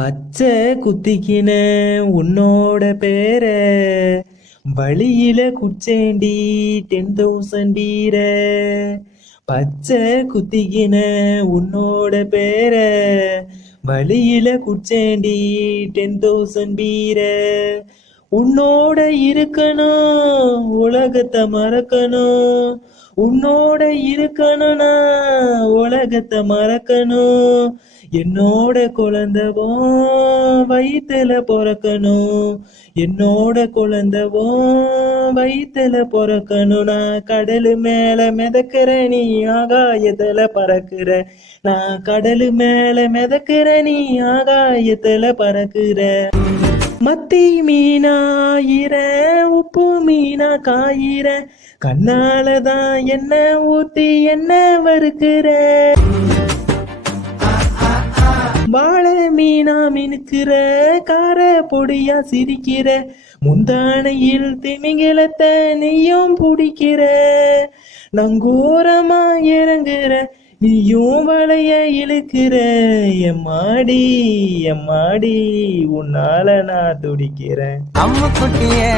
பச்சை குத்திக்கின உன்னோட பேர வழியில குச்சேண்டி டென் தௌசண்ட் பீர பச்சை குத்திக்கின உன்னோட பேர வழியில குச்சேண்டி டென் தௌசண்ட் பீர உன்னோட இருக்கணும் உலகத்தை மறக்கணும். உன்னோட இருக்கணும்னா உலகத்தை மறக்கணும். என்னோட குழந்தவோ வயிற்றுல பிறக்கணும். என்னோட குழந்தவோ வயிற்றுல பிறக்கணும். நான் கடலு மேல மிதக்கிற நீ ஆகாயத்துல பறக்குற. நான் கடலு மேல மிதக்கிற நீ ஆகாயத்துல பறக்குற. மத்தி மீனாயிர உப்பு மீனா காயிர. கண்ணாலதான் என்ன ஊத்தி என்ன வறுக்கிற? வாழை மீனா மினுக்கிற கார பொடியா சிரிக்கிற. முந்தானையில் திமிங்கிலத்தை நீயும் பிடிக்கிற. நங்கூரமா இறங்குற நீயும் வளைய இழுக்கிற எம்மாடி எம்மாடி உன்னால நான் துடிக்கிறேன். அம்மா குட்டியே